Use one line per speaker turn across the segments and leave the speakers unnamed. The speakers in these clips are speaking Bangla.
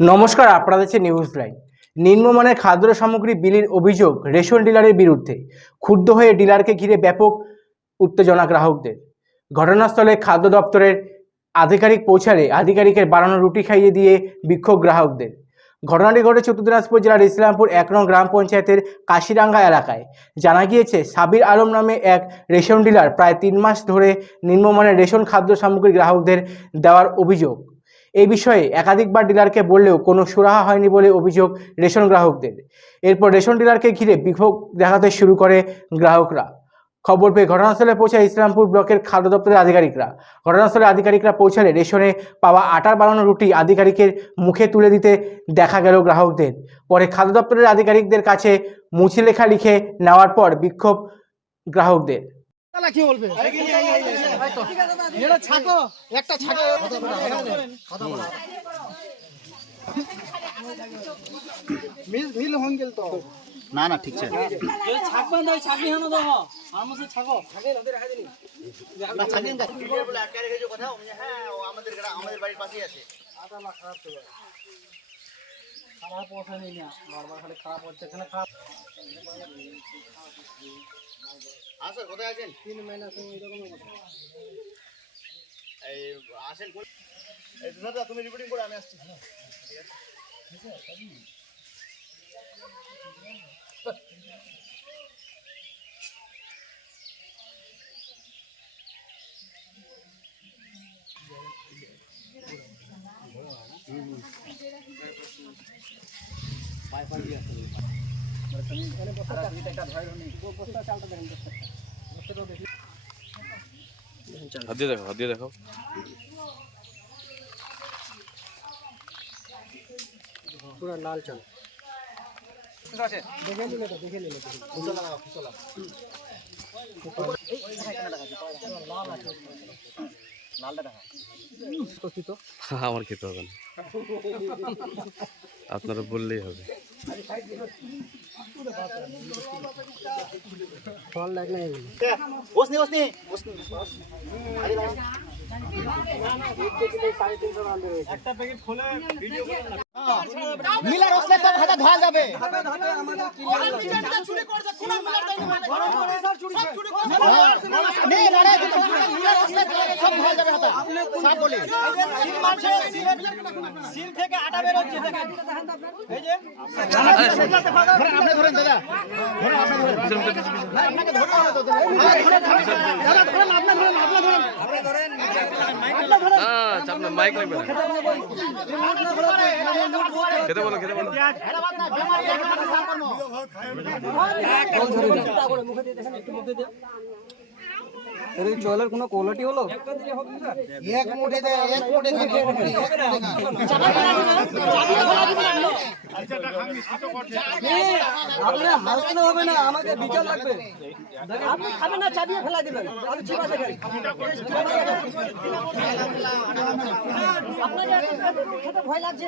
নমস্কার, আপনারা দেখছেন নিউজ লাইন নিম্নমানের খাদ্য সামগ্রী বিলির অভিযোগ রেশন ডিলারের বিরুদ্ধে। ক্ষুব্ধ হয়ে ডিলারকে ঘিরে ব্যাপক উত্তেজনা গ্রাহকদের। ঘটনাস্থলে খাদ্য দপ্তরের আধিকারিক পৌঁছালে আধিকারিকের বানানো রুটি খাইয়ে দিয়ে বিক্ষোভ গ্রাহকদের। ঘটনাটি ঘটেছে উত্তর দিনাজপুর জেলার ইসলামপুর এক নং গ্রাম পঞ্চায়েতের কাশিরাঙ্গা এলাকায়। জানা গিয়েছে, সাবির আলম নামে এক রেশন ডিলার প্রায় তিন মাস ধরে নিম্নমানের রেশন খাদ্য সামগ্রী গ্রাহকদের দেওয়ার অভিযোগ। এই বিষয়ে একাধিকবার ডিলারকে বললেও কোনো সুরাহা হয়নি বলে অভিযোগ রেশন গ্রাহকদের। এরপর রেশন ডিলারকে ঘিরে বিক্ষোভ দেখাতে শুরু করে গ্রাহকরা। খবর পেয়ে ঘটনাস্থলে পৌঁছায় ইসলামপুর ব্লকের খাদ্য দপ্তরের আধিকারিকরা। ঘটনাস্থলে আধিকারিকরা পৌঁছালে রেশনে পাওয়া আটার বানানো রুটি আধিকারিকের মুখে তুলে দিতে দেখা গেল গ্রাহকদের। পরে খাদ্য দপ্তরের আধিকারিকদের কাছে মুছে লেখা লিখে নেওয়ার পর বিক্ষোভ গ্রাহকদের।
তাহলে কি বলবে এটা ছাকো একটা ছাকো মিল মিল হন গেল তো
না না ঠিক আছে না ছাগিন গাছ বলে আটকে রেখেছো কথা হ্যাঁ ও আমাদের আমাদের বাড়ির পাশেই আছে
খারাপ পয়সা নেই না বারবার খালি খারাপ হচ্ছে এখানে খারাপ
স্যার কোথায় আছেন?
তিন মাইনাস এরকম
এই আসেন এই দুনাদা তুমি রিপোর্টিং করে আমি আসছি।
হাত দিয়ে দেখো হাত দিয়ে দেখো।
পুরো লাল চাল। দেখে নিলে তো দেখে নিলে
আমার খেতে হবে না। আপনারা বললেই হবে।
ফল লাগলে এগুলো
বসনি বসনি বসনি মিলার আসলে তো হাতে ধোয়া মিলার আসলে সব ধোয়া যাবে আপনি ধরেন দাদা। ধরেন আপনি ধরেন। আপনাকে ধরতে হবে তো হ্যাঁ, ধরেন, ধরেন। আপনি ধরেন আপনি ধরেন
না চাপনা মাইক লাগবে খেতে বলো খেতে বলো এর
জলের কোনো কোয়ালিটি হলো?
এক মুঠে দে এক মুঠে দে এক মুঠে
আপনি হাসলে হবে না আমাকে বিচার লাগবে। আপনি খাবেন না চাবিয়ে ফেলা দিবেন। আমি
আছে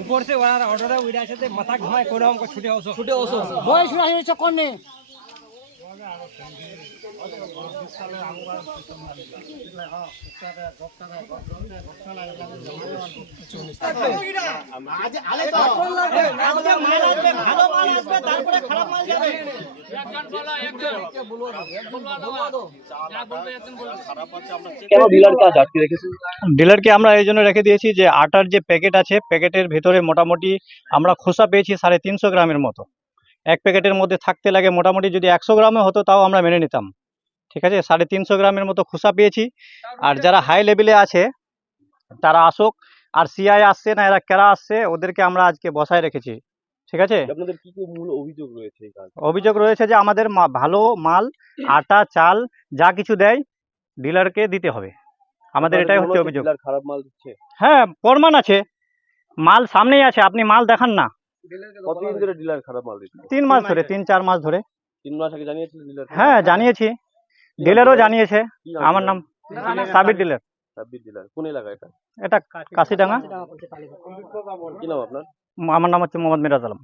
উপর ওরা অর্ডার উড়ে আসে মাথা ঘুমায় করে আমাকে ছুটে আসো।
ছুটে আসো। বয়স
ডিলারকে আমরা এই জন্য রেখে দিয়েছি যে আটার যে প্যাকেট আছে, প্যাকেটের ভেতরে মোটামুটি আমরা খোসা পেয়েছি সাড়ে তিনশো গ্রামের মতো। এক প্যাকেটের মধ্যে থাকতে লাগে মোটামুটি যদি একশো গ্রামে হতো তাও আমরা মেনে নিতাম। ঠিক আছে? সাড়ে তিনশো গ্রামের মতো খোসা পেয়েছি। আর যারা হাই লেভেলে আছে তারা আসুক। আর সিআই আসছে না এরা কেরা আসছে ওদেরকে আমরা আজকে বসায় রেখেছি। ঠিক আছে?
আপনাদের কি কি মূল অভিযোগ রয়েছে
অভিযোগ রয়েছে যে আমাদের ভালো মাল আটা চাল যা কিছু দেয় ডিলারকে দিতে হবে। আমাদের এটাই হচ্ছে অভিযোগ।
খারাপ মাল দিচ্ছে?
হ্যাঁ প্রমাণ আছে। মাল সামনেই আছে আপনি মাল দেখান না।
কতদিন ধরে ডিলার খারাপ মাল দিচ্ছে?
তিন মাস ধরে তিন চার মাস ধরে।
তিন মাস আগে জানিয়েছিল ডিলার
হ্যাঁ জানিয়েছি। ডিলারও জানিয়েছে। আমার নাম সাবির ডিলার।
সাব্বির ডিলার। কোন এলাকা এটা?
এটা কাশিডাঙ্গা।
কি নাম আপনার?
আমার নাম হচ্ছে মোহাম্মদ মিরাজ আলম।